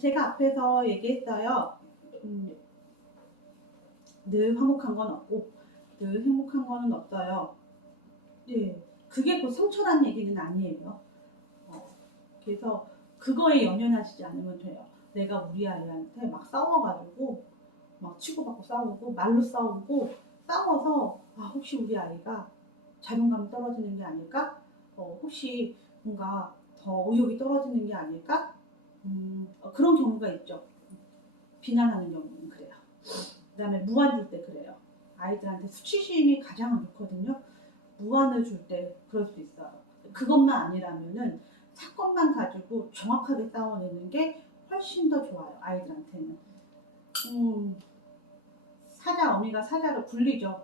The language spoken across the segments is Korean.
제가 앞에서 얘기했어요. 늘 화목한 건 없고 늘 행복한 거는 없어요. 예, 그게 곧 상처란 얘기는 아니에요. 그래서 그거에 연연하시지 않으면 돼요. 내가 우리 아이한테 막 싸워가지고 막 치고받고 싸우고 말로 싸우고 싸워서 혹시 우리 아이가 자존감이 떨어지는 게 아닐까? 혹시 뭔가 더 의욕이 떨어지는 게 아닐까? 그런 경우가 있죠. 비난하는 경우는 그래요. 그 다음에 무안 줄 때 그래요. 아이들한테 수치심이 가장 안 좋거든요. 무안을 줄 때 그럴 수 있어요. 그것만 아니라면은 사건만 가지고 정확하게 싸워내는 게 훨씬 더 좋아요. 아이들한테는. 사자, 어미가 사자를 굴리죠.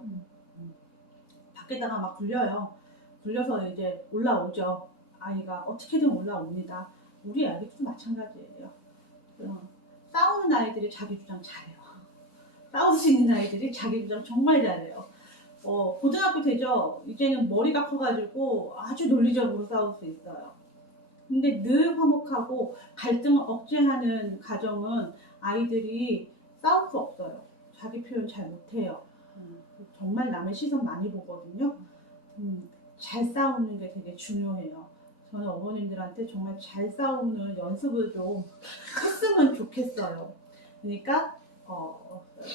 밖에다가 막 굴려요. 굴려서 이제 올라오죠. 아이가 어떻게든 올라옵니다. 우리 아이들도 마찬가지예요. 싸우는 아이들이 자기 주장 잘해요. 싸울 수 있는 아이들이 자기 주장 정말 잘해요. 고등학교 되죠? 이제는 머리가 커가지고 아주 논리적으로 싸울 수 있어요. 근데 늘 화목하고 갈등을 억제하는 가정은 아이들이 싸울 수 없어요. 자기 표현 잘 못해요. 정말 남의 시선 많이 보거든요. 잘 싸우는 게 되게 중요해요. 저는 어머님들한테 정말 잘 싸우는 연습을 좀 했으면 좋겠어요. 그러니까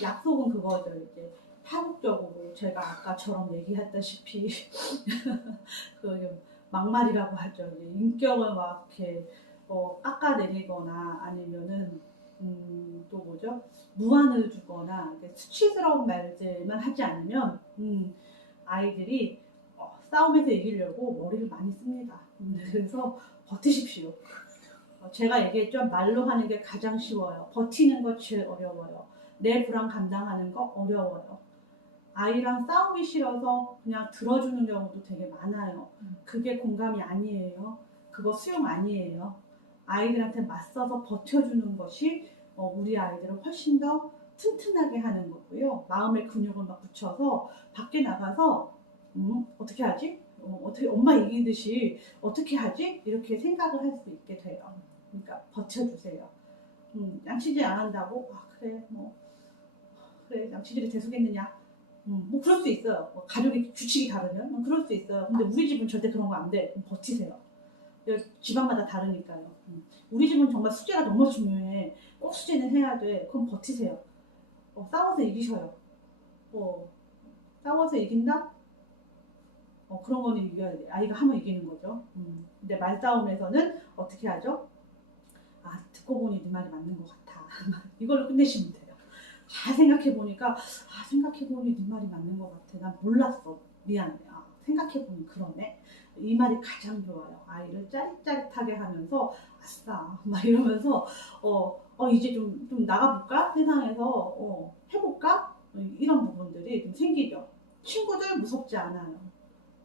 약속은 그거죠. 이제 파국적으로 제가 아까처럼 얘기했다시피 그 막말이라고 하죠. 이제 인격을 막 이렇게 깎아내리거나 아니면은 또 뭐죠? 무안을 주거나 수치스러운 말들만 하지 않으면 아이들이 싸움에서 이기려고 머리를 많이 씁니다. 그래서 버티십시오. 제가 얘기했죠. 말로 하는 게 가장 쉬워요. 버티는 거 제일 어려워요. 내 불안 감당하는 거 어려워요. 아이랑 싸우기 싫어서 그냥 들어주는 경우도 되게 많아요. 그게 공감이 아니에요. 그거 수용 아니에요. 아이들한테 맞서서 버텨주는 것이 우리 아이들을 훨씬 더 튼튼하게 하는 거고요. 마음의 근육을 막 붙여서 밖에 나가서 어떻게 하지? 어떻게 엄마 이기듯이 어떻게 하지? 이렇게 생각을 할 수 있게 돼요. 그러니까 버텨주세요. 양치질 안 한다고? 그래 뭐 그래 양치질이 대수겠느냐? 뭐 그럴 수 있어요. 가족의 규칙이 다르면 그럴 수 있어요. 근데 우리 집은 절대 그런 거 안 돼. 그럼 버티세요. 집안마다 다르니까요. 우리 집은 정말 수제가 너무 중요해. 꼭 수제는 해야 돼. 그럼 버티세요. 싸워서 이기셔요. 싸워서 이긴다? 그런 거는 이겨야 돼. 아이가 하면 이기는 거죠. 근데 말싸움에서는 어떻게 하죠? 듣고 보니 네 말이 맞는 것 같아. 이걸로 끝내시면 돼요. 잘 생각해보니까 생각해보니 네 말이 맞는 것 같아. 난 몰랐어. 미안해. 생각해보니 그러네. 이 말이 가장 좋아요. 아이를 짜릿짜릿하게 하면서 아싸 막 이러면서 이제 좀 나가볼까? 세상에서 해볼까? 이런 부분들이 좀 생기죠. 친구들 무섭지 않아요.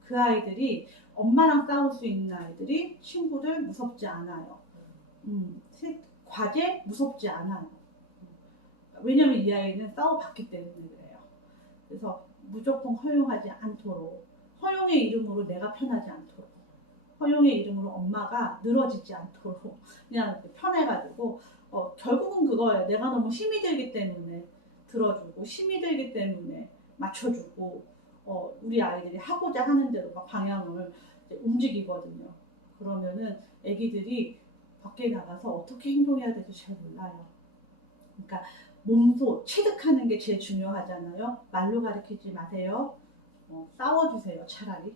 그 아이들이 엄마랑 싸울 수 있는 아이들이 친구들 무섭지 않아요. 과제 무섭지 않아요. 왜냐면 이 아이는 싸워봤기 때문에 그래요. 그래서 무조건 허용하지 않도록, 허용의 이름으로 내가 편하지 않도록, 허용의 이름으로 엄마가 늘어지지 않도록 그냥 편해가지고 결국은 그거예요. 내가 너무 힘이 들기 때문에 들어주고 힘이 들기 때문에 맞춰주고 우리 아이들이 하고자 하는 대로 방향을 움직이거든요. 그러면은 애기들이 밖에 나가서 어떻게 행동해야 될지 잘 몰라요. 그러니까 몸소 체득하는 게 제일 중요하잖아요. 말로 가르치지 마세요. 싸워주세요, 차라리.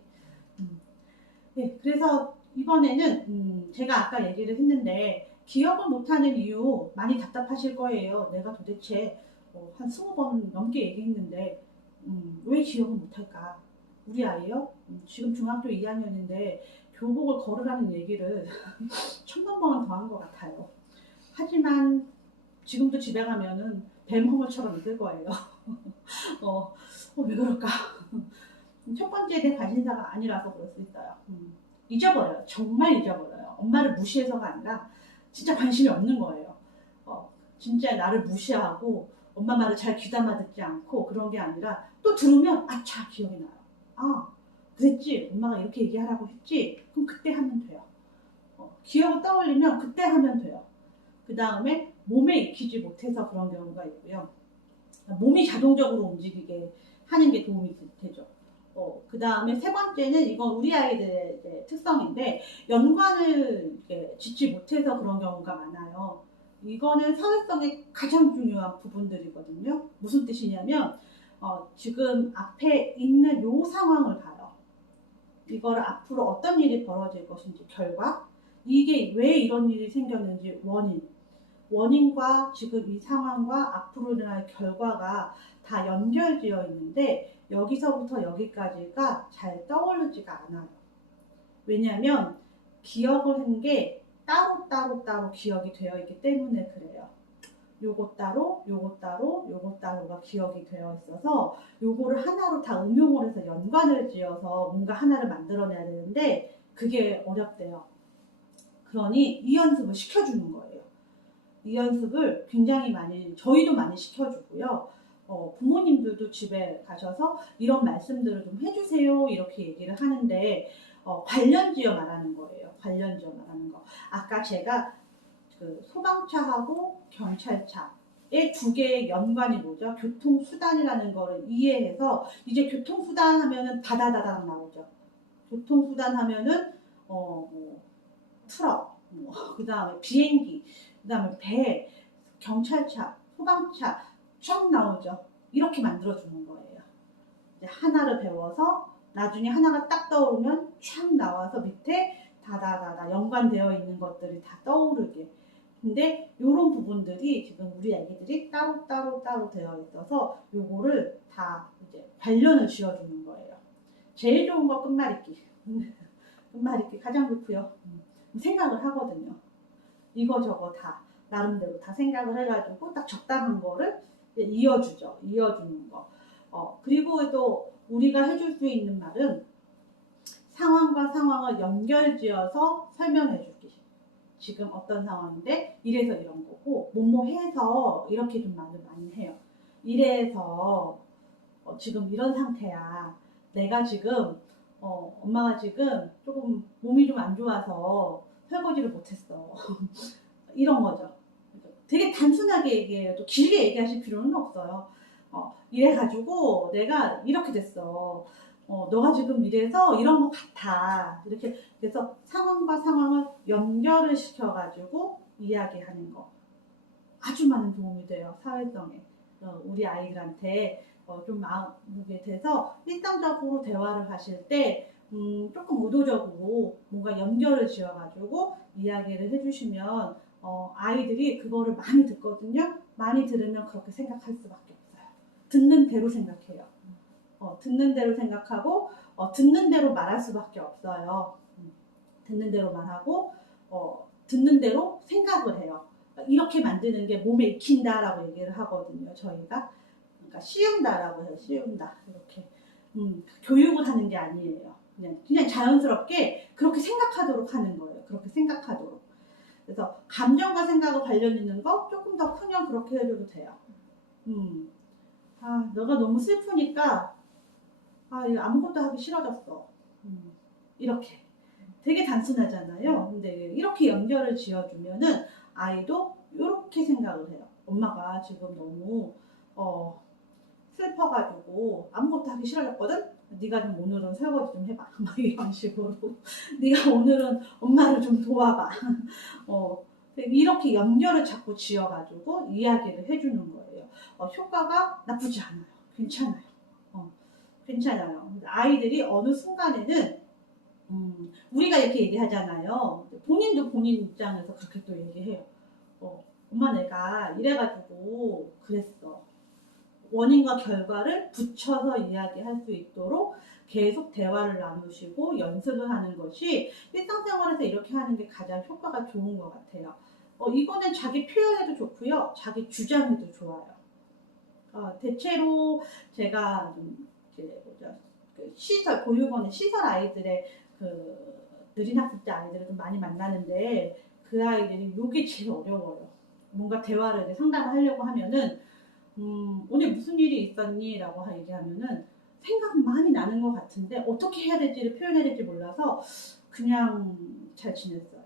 네, 그래서 이번에는 제가 아까 얘기를 했는데 기억을 못하는 이유 많이 답답하실 거예요. 내가 도대체 한 20번 넘게 얘기했는데 왜 기억을 못할까? 우리 아이요? 지금 중학교 2학년인데 교복을 걸으라는 얘기를 1000만 번은 더 한 것 같아요. 하지만 지금도 집에 가면은 뱀 허물처럼 있을 거예요. 왜 그럴까? 첫 번째 내 관심사가 아니라서 그럴 수 있어요. 잊어버려요. 정말 잊어버려요. 엄마를 무시해서가 아니라 진짜 관심이 없는 거예요. 진짜 나를 무시하고 엄마 말을 잘 귀담아 듣지 않고 그런 게 아니라 또 들으면 아차 기억이 나요. 그랬지? 엄마가 이렇게 얘기하라고 했지? 그럼 그때 하면 돼요. 기억을 떠올리면 그때 하면 돼요. 그 다음에 몸에 익히지 못해서 그런 경우가 있고요. 몸이 자동적으로 움직이게 하는 게 도움이 되죠. 그 다음에 세 번째는 이건 우리 아이들의 특성인데 연관을 짓지 못해서 그런 경우가 많아요. 이거는 사회성의 가장 중요한 부분들이거든요. 무슨 뜻이냐면 지금 앞에 있는 요 상황을 봐요. 이거를 앞으로 어떤 일이 벌어질 것인지 결과, 이게 왜 이런 일이 생겼는지 원인과 지금 이 상황과 앞으로 일어날 결과가 다 연결되어 있는데 여기서부터 여기까지가 잘 떠오르지가 않아요. 왜냐하면 기억을 한 게 따로 기억이 되어 있기 때문에 그래요. 요것 따로, 요것 따로, 요것 따로가 기억이 되어 있어서 요거를 하나로 다 응용을 해서 연관을 지어서 뭔가 하나를 만들어내야 되는데 그게 어렵대요. 그러니 이 연습을 시켜주는 거예요. 이 연습을 굉장히 많이, 저희도 많이 시켜주고요. 부모님들도 집에 가셔서 이런 말씀들을 좀 해주세요. 이렇게 얘기를 하는데, 관련지어 말하는 거예요. 관련지어 말하는 거. 아까 제가 그 소방차하고 경찰차의 두 개의 연관이 뭐죠? 교통수단이라는 거를 이해해서, 이제 교통수단 하면은 다다다닥 나오죠. 교통수단 하면은, 뭐 트럭, 그 다음에 비행기, 그 다음에 배, 경찰차, 소방차 쭉 나오죠. 이렇게 만들어주는 거예요. 이제 하나를 배워서 나중에 하나가 딱 떠오르면 쫙 나와서 밑에 다다다다 연관되어 있는 것들이 다 떠오르게. 근데 이런 부분들이 지금 우리 아기들이 따로 되어 있어서 요거를 다 이제 관련을 지어주는 거예요. 제일 좋은 거 끝말잇기. 끝말잇기 가장 좋고요. 생각을 하거든요. 이거저거 다 나름대로 다 생각을 해가지고 딱 적당한 거를 이어주죠. 이어주는 거. 그리고 또 우리가 해줄 수 있는 말은 상황과 상황을 연결지어서 설명해 주기. 지금 어떤 상황인데 이래서 이런 거고 뭐뭐 해서 이렇게 좀 말을 많이 해요. 이래서 지금 이런 상태야. 내가 지금 엄마가 지금 조금 몸이 좀 안 좋아서 설거지를 못했어. 이런 거죠. 되게 단순하게 얘기해요. 또 길게 얘기하실 필요는 없어요. 이래가지고 내가 이렇게 됐어. 너가 지금 이래서 이런 것 같아. 이렇게 그래서 상황과 상황을 연결을 시켜가지고 이야기하는 거 아주 많은 도움이 돼요. 사회성에. 우리 아이들한테 좀 마음이 돼서 일상적으로 대화를 하실 때 조금 의도적으로 뭔가 연결을 지어가지고 이야기를 해주시면 아이들이 그거를 많이 듣거든요. 많이 들으면 그렇게 생각할 수밖에 없어요. 듣는 대로 생각해요. 듣는 대로 생각하고 듣는 대로 말할 수밖에 없어요. 듣는 대로 말하고 듣는 대로 생각을 해요. 이렇게 만드는 게 몸에 익힌다라고 얘기를 하거든요. 저희가 그러니까 씌운다라고 해요. 씌운다 이렇게 교육을 하는 게 아니에요. 그냥 자연스럽게 그렇게 생각하도록 하는 거예요. 그렇게 생각하도록. 그래서 감정과 생각과 관련 있는 거 조금 더 크면 그렇게 해줘도 돼요. 너가 너무 슬프니까 이거 아무것도 하기 싫어졌어. 이렇게 되게 단순하잖아요. 근데 이렇게 연결을 지어주면은 아이도 이렇게 생각을 해요. 엄마가 지금 너무 슬퍼가지고 아무것도 하기 싫어졌거든. 네가 좀 오늘은 설거지 좀 해봐. 막 이런 식으로. 네가 오늘은 엄마를 좀 도와봐. 이렇게 연결을 자꾸 지어가지고 이야기를 해주는 거예요. 효과가 나쁘지 않아요. 괜찮아요. 괜찮아요. 아이들이 어느 순간에는 우리가 이렇게 얘기하잖아요. 본인도 본인 입장에서 그렇게 또 얘기해요. 엄마 내가 이래가지고 그랬어. 원인과 결과를 붙여서 이야기할 수 있도록 계속 대화를 나누시고 연습을 하는 것이 일상생활에서 이렇게 하는 게 가장 효과가 좋은 것 같아요. 이거는 자기 표현에도 좋고요. 자기 주장에도 좋아요. 대체로 제가 시설, 보육원의 시설 아이들의 느린 학습자 아이들을 좀 많이 만나는데 그 아이들이 이게 제일 어려워요. 뭔가 대화를 이제 상담을 하려고 하면은 오늘 무슨 일이 있었니? 라고 얘기하면은 생각 많이 나는 것 같은데 어떻게 해야 될지를 표현해야 될지 몰라서 그냥 잘 지냈어요.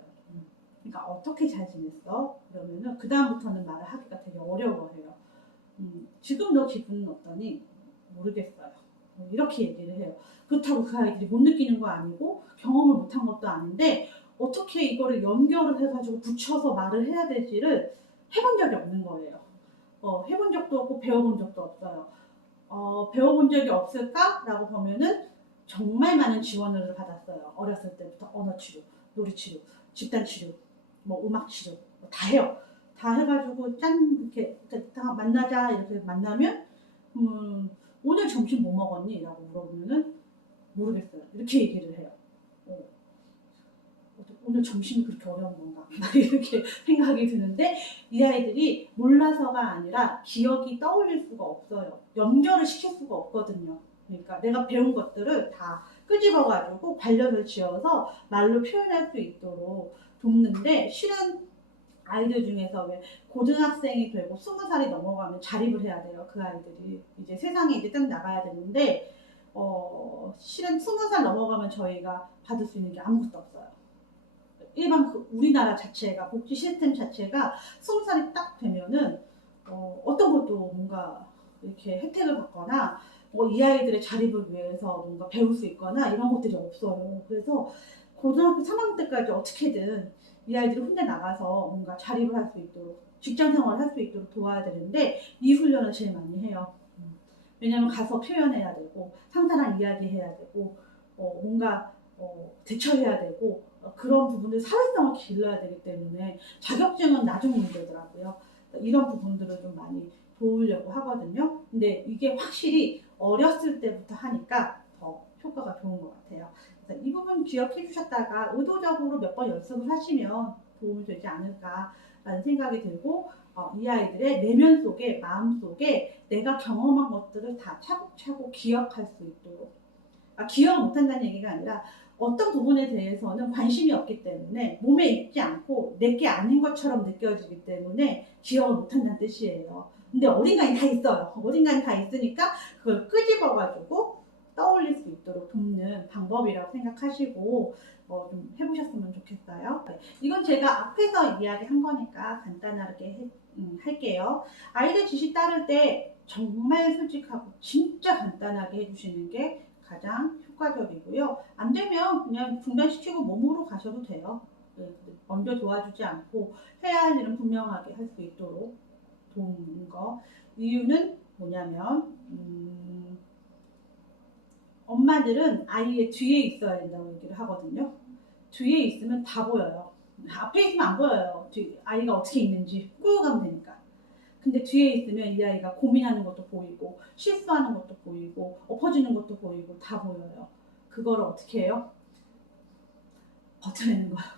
그러니까 어떻게 잘 지냈어? 그러면은 그 다음부터는 말을 하기가 되게 어려워해요. 지금 너 기분은 어떠니? 모르겠어요. 이렇게 얘기를 해요. 그렇다고 그 아이들이 못 느끼는 거 아니고 경험을 못한 것도 아닌데 어떻게 이거를 연결을 해가지고 붙여서 말을 해야 될지를 해본 적이 없는 거예요. 해본 적도 없고 배워본 적도 없어요. 배워본 적이 없을까라고 보면은 정말 많은 지원을 받았어요. 어렸을 때부터 언어치료, 놀이치료, 집단치료, 뭐 음악치료 다 해요. 다 해가지고 짠 이렇게 다 만나자 이렇게 만나면 오늘 점심 뭐 먹었니? 라고 물어보면은 모르겠어요. 이렇게 얘기를 해요. 어, 오늘 점심이 그렇게 어려운 건가? 이렇게 생각이 드는데 이 아이들이 몰라서가 아니라 기억이 떠올릴 수가 없어요. 연결을 시킬 수가 없거든요. 그러니까 내가 배운 것들을 다 끄집어가지고 관련을 지어서 말로 표현할 수 있도록 돕는데 실은 아이들 중에서 왜 고등학생이 되고 20살이 넘어가면 자립을 해야 돼요. 그 아이들이 이제 세상에 이제 딱 나가야 되는데 실은 20살 넘어가면 저희가 받을 수 있는 게 아무것도 없어요. 일반 우리나라 자체가 복지 시스템 자체가 20살이 딱 되면은 어떤 것도 뭔가 이렇게 혜택을 받거나 이 아이들의 자립을 위해서 뭔가 배울 수 있거나 이런 것들이 없어요. 그래서 고등학교 3학년 때까지 어떻게든 이 아이들이 혼자 나가서 뭔가 자립을 할 수 있도록 직장 생활을 할 수 있도록 도와야 되는데 이 훈련을 제일 많이 해요. 왜냐면 가서 표현해야 되고 상사랑 이야기해야 되고 뭔가 대처해야 되고 그런 부분들 사회성을 길러야 되기 때문에 자격증은 나중 문제더라고요. 이런 부분들을 좀 많이 도우려고 하거든요. 근데 이게 확실히 어렸을 때부터 하니까 더 효과가 좋은 것 같아요. 그래서 이 부분 기억해 주셨다가 의도적으로 몇 번 연습을 하시면 도움이 되지 않을까라는 생각이 들고 이 아이들의 내면 속에 마음 속에 내가 경험한 것들을 다 차곡차곡 기억할 수 있도록 기억 못한다는 얘기가 아니라 어떤 부분에 대해서는 관심이 없기 때문에 몸에 있지 않고 내게 아닌 것처럼 느껴지기 때문에 기억을 못한다는 뜻이에요. 근데 어딘가에 다 있어요. 어딘가에 다 있으니까 그걸 끄집어가지고 떠올릴 수 있도록 돕는 방법이라고 생각하시고 좀 해보셨으면 좋겠어요. 이건 제가 앞에서 이야기한 거니까 간단하게 할게요. 아이들 지시 따를 때 정말 솔직하고 진짜 간단하게 해주시는 게 가장 효과적이고요. 안 되면 그냥 중단시키고 몸으로 가셔도 돼요. 먼저 도와주지 않고 해야 할 일은 분명하게 할 수 있도록 도우는 거. 이유는 뭐냐면 엄마들은 아이의 뒤에 있어야 된다고 얘기를 하거든요. 뒤에 있으면 다 보여요. 앞에 있으면 안 보여요. 아이가 어떻게 있는지 꾸고 가면 되니까. 근데 뒤에 있으면 이 아이가 고민하는 것도 보이고 실수하는 것도 보이고 엎어지는 것도 보이고 다 보여요. 그걸 어떻게 해요? 버텨내는 거예요.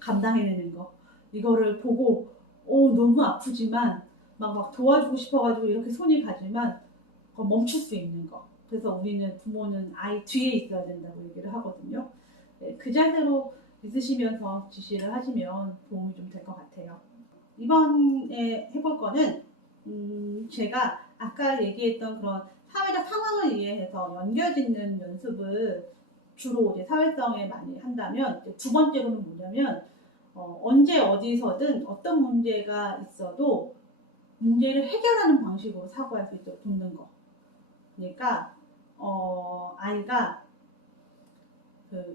감당해내는 거. 이거를 보고 너무 아프지만 막 도와주고 싶어가지고 이렇게 손이 가지만 멈출 수 있는 거. 그래서 우리는 부모는 아이 뒤에 있어야 된다고 얘기를 하거든요. 네, 그 자세로 있으시면서 지시를 하시면 도움이 좀 될 것 같아요. 이번에 해볼 거는 제가 아까 얘기했던 그런 사회적 상황을 이해해서 연결짓는 연습을 주로 이제 사회성에 많이 한다면 두 번째로는 뭐냐면 언제 어디서든 어떤 문제가 있어도 문제를 해결하는 방식으로 사고할 수 있도록 돕는 거. 그러니까 아이가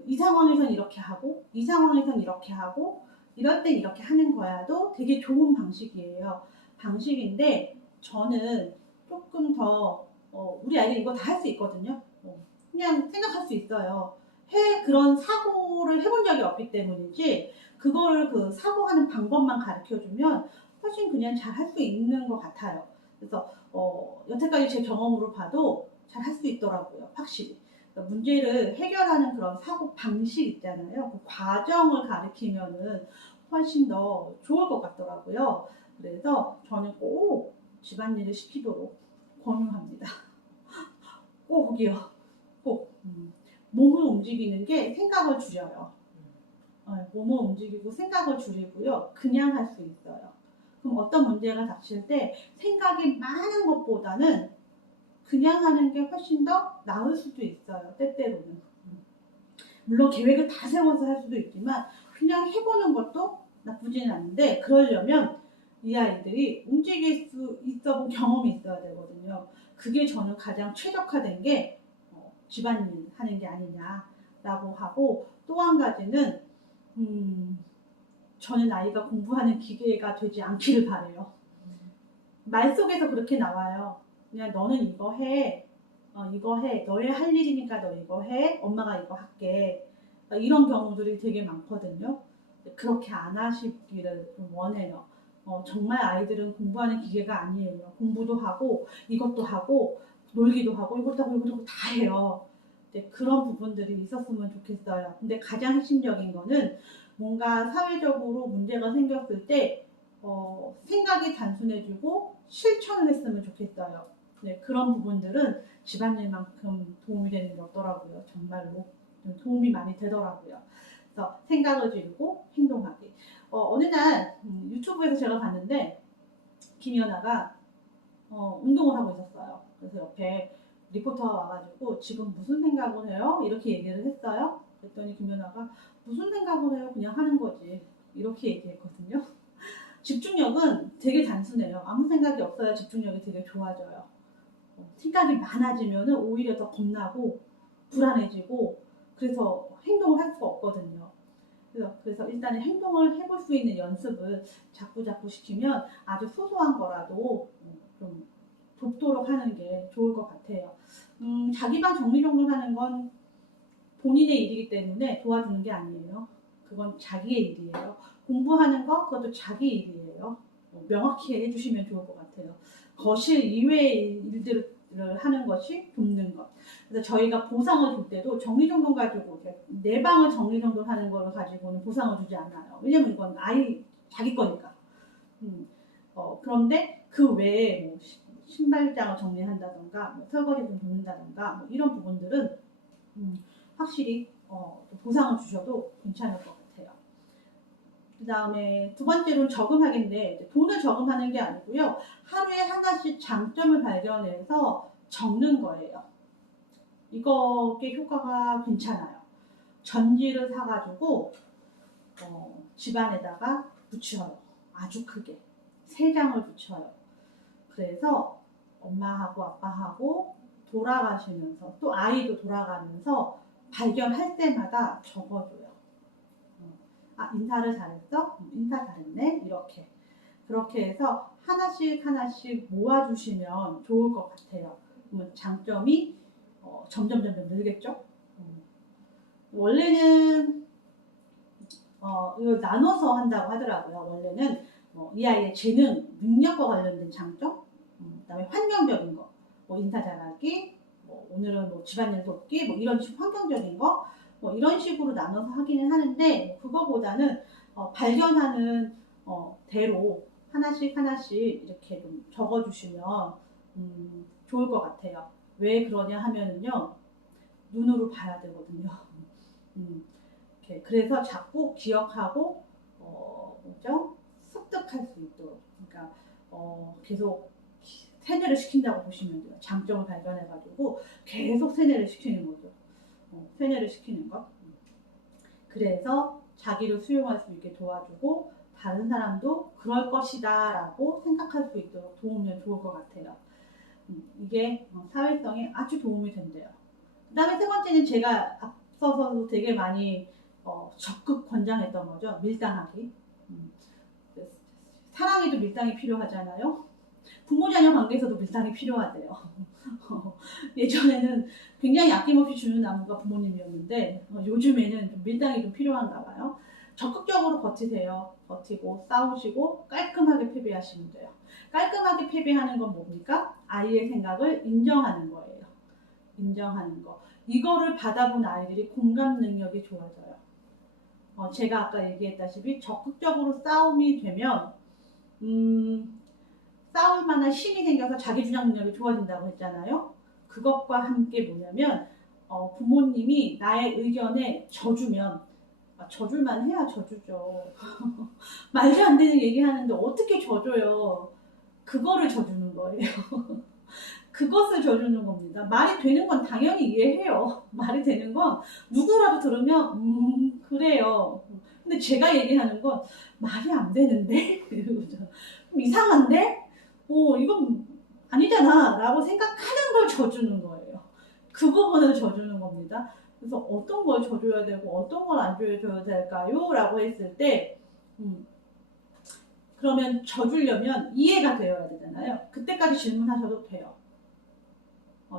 이 상황에선 이렇게 하고 이 상황에선 이렇게 하고 이럴 땐 이렇게 하는 거야도 되게 좋은 방식이에요. 방식인데 저는 조금 더 우리 아이들 이거 다 할 수 있거든요. 그냥 생각할 수 있어요. 그런 사고를 해본 적이 없기 때문이지 그거를 그 사고하는 방법만 가르쳐주면 훨씬 그냥 잘 할 수 있는 것 같아요. 그래서 여태까지 제 경험으로 봐도 잘 할 수 있더라고요. 확실히. 그러니까 문제를 해결하는 그런 사고 방식 있잖아요. 그 과정을 가르치면은 훨씬 더 좋을 것 같더라고요. 그래서 저는 꼭 집안일을 시키도록 권유합니다. 꼭이요. 꼭. 몸을 움직이는 게 생각을 줄여요. 몸을 움직이고 생각을 줄이고요. 그냥 할 수 있어요. 그럼 어떤 문제가 닥칠 때 생각이 많은 것보다는 그냥 하는 게 훨씬 더 나을 수도 있어요. 때때로는. 물론 계획을 다 세워서 할 수도 있지만 그냥 해보는 것도 나쁘지는 않은데, 그러려면 이 아이들이 움직일 수 있어 본 경험이 있어야 되거든요. 그게 저는 가장 최적화된 게 집안일 하는 게 아니냐라고 하고, 또 한 가지는 저는 아이가 공부하는 기계가 되지 않기를 바래요. 말 속에서 그렇게 나와요. 그냥 너는 이거 해. 이거 해. 너의 할 일이니까 너 이거 해. 엄마가 이거 할게. 이런 경우들이 되게 많거든요. 그렇게 안 하시기를 좀 원해요. 정말 아이들은 공부하는 기계가 아니에요. 공부도 하고 이것도 하고 놀기도 하고 이것도 하고 이것도 하고 다 해요. 그런 부분들이 있었으면 좋겠어요. 근데 가장 핵심적인 거는 뭔가 사회적으로 문제가 생겼을 때 생각이 단순해지고 실천을 했으면 좋겠어요. 그런 부분들은 집안일만큼 도움이 되는 게 없더라고요. 정말로 도움이 많이 되더라고요. 그래서 생각을 들고 행동하기. 어느 날 유튜브에서 제가 봤는데 김연아가 운동을 하고 있었어요. 그래서 옆에 리포터가 와가지고 지금 무슨 생각을 해요? 이렇게 얘기를 했어요. 그랬더니 김연아가 무슨 생각을 해요? 그냥 하는 거지. 이렇게 얘기했거든요. 집중력은 되게 단순해요. 아무 생각이 없어야 집중력이 되게 좋아져요. 생각이 많아지면 오히려 더 겁나고 불안해지고 그래서 행동을 할 수가 없거든요. 그래서 일단은 행동을 해볼 수 있는 연습을 자꾸 시키면 아주 소소한 거라도 좀 돕도록 하는 게 좋을 것 같아요. 자기 방 정리정돈하는 건 본인의 일이기 때문에 도와주는 게 아니에요. 그건 자기의 일이에요. 공부하는 거 그것도 자기 일이에요. 명확히 해주시면 좋을 것 같아요. 거실 이외의 일들을 하는 것이 돕는 것. 그래서 저희가 보상을 줄 때도 정리정돈 가지고 내 방을 정리정돈하는 걸 가지고는 보상을 주지 않아요. 왜냐면 이건 아이 자기 거니까. 그런데 그 외에 뭐 신발장을 정리한다던가 뭐 설거지 좀 돕는다던가 뭐 이런 부분들은 확실히 보상을 주셔도 괜찮을 것 같아요. 그 다음에 두 번째로는 저금하기인데 돈을 저금하는 게 아니고요. 하루에 하나씩 장점을 발견해서 적는 거예요. 이거게 효과가 괜찮아요. 전지를 사가지고 집안에다가 붙여요. 아주 크게 3장을 붙여요. 그래서 엄마하고 아빠하고 돌아가시면서 또 아이도 돌아가면서 발견할 때마다 적어줘요. 인사를 잘했어? 인사 잘했네? 이렇게. 그렇게 해서 하나씩 모아주시면 좋을 것 같아요. 그러면 장점이 점점 늘겠죠? 원래는 이걸 나눠서 한다고 하더라고요. 원래는 이 아이의 재능, 능력과 관련된 장점, 그다음에 환경적인 거, 뭐 인사 잘하기, 뭐 오늘은 뭐 집안일 돕기, 뭐 이런 식 환경적인 거, 뭐 이런 식으로 나눠서 하기는 하는데 그거보다는 발견하는 대로 하나씩 이렇게 좀 적어주시면 좋을 것 같아요. 왜 그러냐 하면은요, 눈으로 봐야 되거든요. 그래서 자꾸 기억하고 뭐죠? 습득할 수 있도록, 그러니까 계속 세뇌를 시킨다고 보시면 돼요. 장점을 발견해가지고 계속 세뇌를 시키는 거죠. 세뇌를 시키는 것. 그래서 자기를 수용할 수 있게 도와주고 다른 사람도 그럴 것이다 라고 생각할 수 있도록 도우면 좋을 것 같아요. 이게 사회성에 아주 도움이 된대요. 그 다음에 세 번째는 제가 앞서서도 되게 많이 적극 권장했던 거죠. 밀당하기. 사랑에도 밀당이 필요하잖아요. 부모 자녀 관계에서도 밀당이 필요하대요. 예전에는 굉장히 아낌없이 주는 나무가 부모님이었는데 요즘에는 좀 밀당이 좀 필요한가 봐요. 적극적으로 버티세요. 버티고 싸우시고 깔끔하게 패배하시면 돼요. 깔끔하게 패배하는 건 뭡니까? 아이의 생각을 인정하는 거예요. 인정하는 거. 이거를 받아본 아이들이 공감 능력이 좋아져요. 제가 아까 얘기했다시피 적극적으로 싸움이 되면 싸울 만한 힘이 생겨서 자기 주장 능력이 좋아진다고 했잖아요. 그것과 함께 뭐냐면 부모님이 나의 의견에 져주면 져줄만 해야 져주죠. 말도 안 되는 얘기 하는데 어떻게 져줘요. 그거를 져주는 거예요. 그것을 져주는 겁니다. 말이 되는 건 당연히 이해해요. 말이 되는 건 누구라도 들으면 그래요. 근데 제가 얘기하는 건 말이 안 되는데 좀 이상한데 이건 아니잖아 라고 생각하는 걸 져주는 거예요. 그 부분을 져주는 겁니다. 그래서 어떤 걸 져줘야 되고 어떤 걸 안 져줘야 될까요? 라고 했을 때 그러면 져주려면 이해가 되어야 되잖아요. 그때까지 질문하셔도 돼요.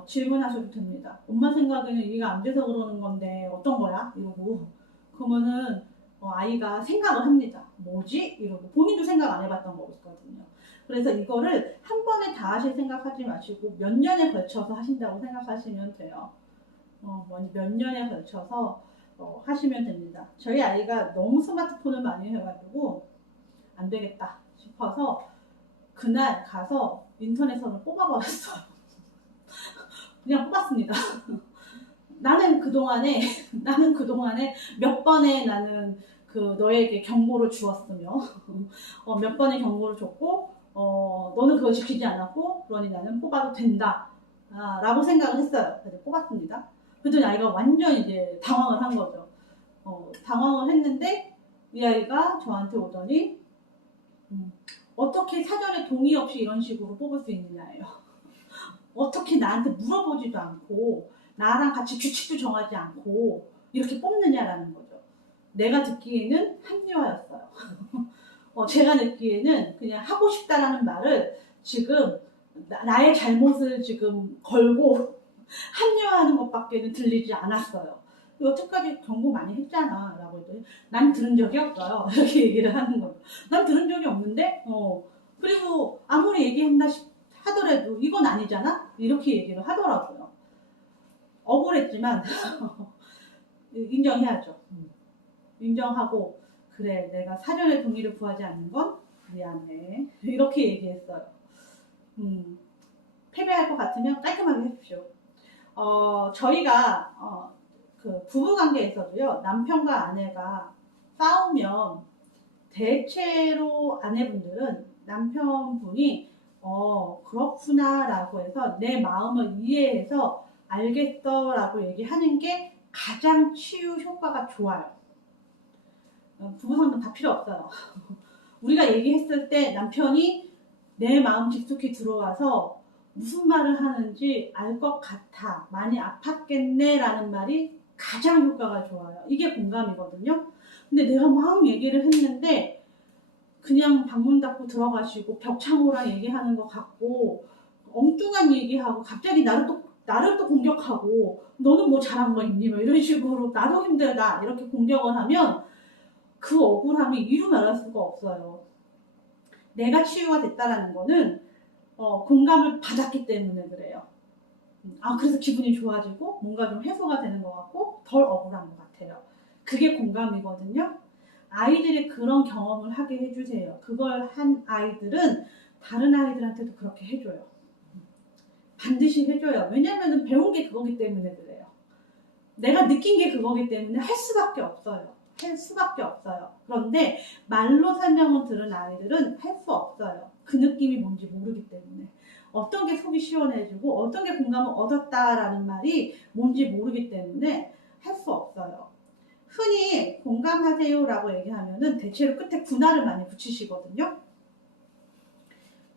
질문하셔도 됩니다. 엄마 생각에는 이해가 안 돼서 그러는 건데 어떤 거야? 이러고 그러면은 아이가 생각을 합니다. 뭐지? 이러고 본인도 생각 안 해봤던 거거든요. 그래서 이거를 한 번에 다 하실 생각하지 마시고 몇 년에 걸쳐서 하신다고 생각하시면 돼요. 몇 년에 걸쳐서 하시면 됩니다. 저희 아이가 너무 스마트폰을 많이 해가지고 안 되겠다 싶어서 그날 가서 인터넷으로 뽑아버렸어요. 그냥 뽑았습니다. 나는 그동안에 몇 번의 나는 너에게 경고를 주었으며 몇 번의 경고를 줬고 너는 그걸 지키지 않았고 그러니 나는 뽑아도 된다 라고 생각을 했어요. 그래서 뽑았습니다. 그랬더니 아이가 완전 이제 당황을 한 거죠. 당황을 했는데 이 아이가 저한테 오더니 어떻게 사전에 동의 없이 이런 식으로 뽑을 수 있느냐예요. 어떻게 나한테 물어보지도 않고 나랑 같이 규칙도 정하지 않고 이렇게 뽑느냐라는 거죠. 내가 듣기에는 합리화였어요. 제가 듣기에는 그냥 하고 싶다라는 말을 지금 나의 잘못을 지금 걸고 합리화하는 것밖에는 들리지 않았어요. 여태까지 경고 많이 했잖아 라고 했더니 난 들은 적이 없어요. 이렇게 얘기를 하는 거예요. 난 들은 적이 없는데 그리고 아무리 얘기한다 하더라도 이건 아니잖아? 이렇게 얘기를 하더라고요. 억울했지만 인정해야죠. 인정하고 그래 내가 사전에 동의를 구하지 않는 건 미안해. 이렇게 얘기했어요. 패배할 것 같으면 깔끔하게 해주십시오. 저희가 그 부부관계에서도요 남편과 아내가 싸우면 대체로 아내분들은 남편분이 그렇구나 라고 해서 내 마음을 이해해서 알겠어 라고 얘기하는 게 가장 치유 효과가 좋아요. 부부상담 다 필요 없어요. 우리가 얘기했을 때 남편이 내 마음 깊숙이 들어와서 무슨 말을 하는지 알 것 같아. 많이 아팠겠네 라는 말이 가장 효과가 좋아요. 이게 공감이거든요. 근데 내가 막 얘기를 했는데 그냥 방문 닫고 들어가시고 벽창호랑 얘기하는 것 같고 엉뚱한 얘기하고 갑자기 나를 또 공격하고 너는 뭐 잘한 거 있니? 뭐 이런 식으로 나도 힘들다 이렇게 공격을 하면 그 억울함이 이루 말할 수가 없어요. 내가 치유가 됐다라는 거는 공감을 받았기 때문에 그래요. 그래서 기분이 좋아지고 뭔가 좀 해소가 되는 것 같고 덜 억울한 것 같아요. 그게 공감이거든요. 아이들이 그런 경험을 하게 해주세요. 그걸 한 아이들은 다른 아이들한테도 그렇게 해줘요. 반드시 해줘요. 왜냐하면 배운 게 그거기 때문에 그래요. 내가 느낀 게 그거기 때문에 할 수밖에 없어요. 그런데 말로 설명을 들은 아이들은 할 수 없어요. 그 느낌이 뭔지 모르기 때문에. 어떤 게 속이 시원해지고 어떤 게 공감을 얻었다라는 말이 뭔지 모르기 때문에 할 수 없어요. 흔히 공감하세요 라고 얘기하면은 대체로 끝에 분할을 많이 붙이시거든요.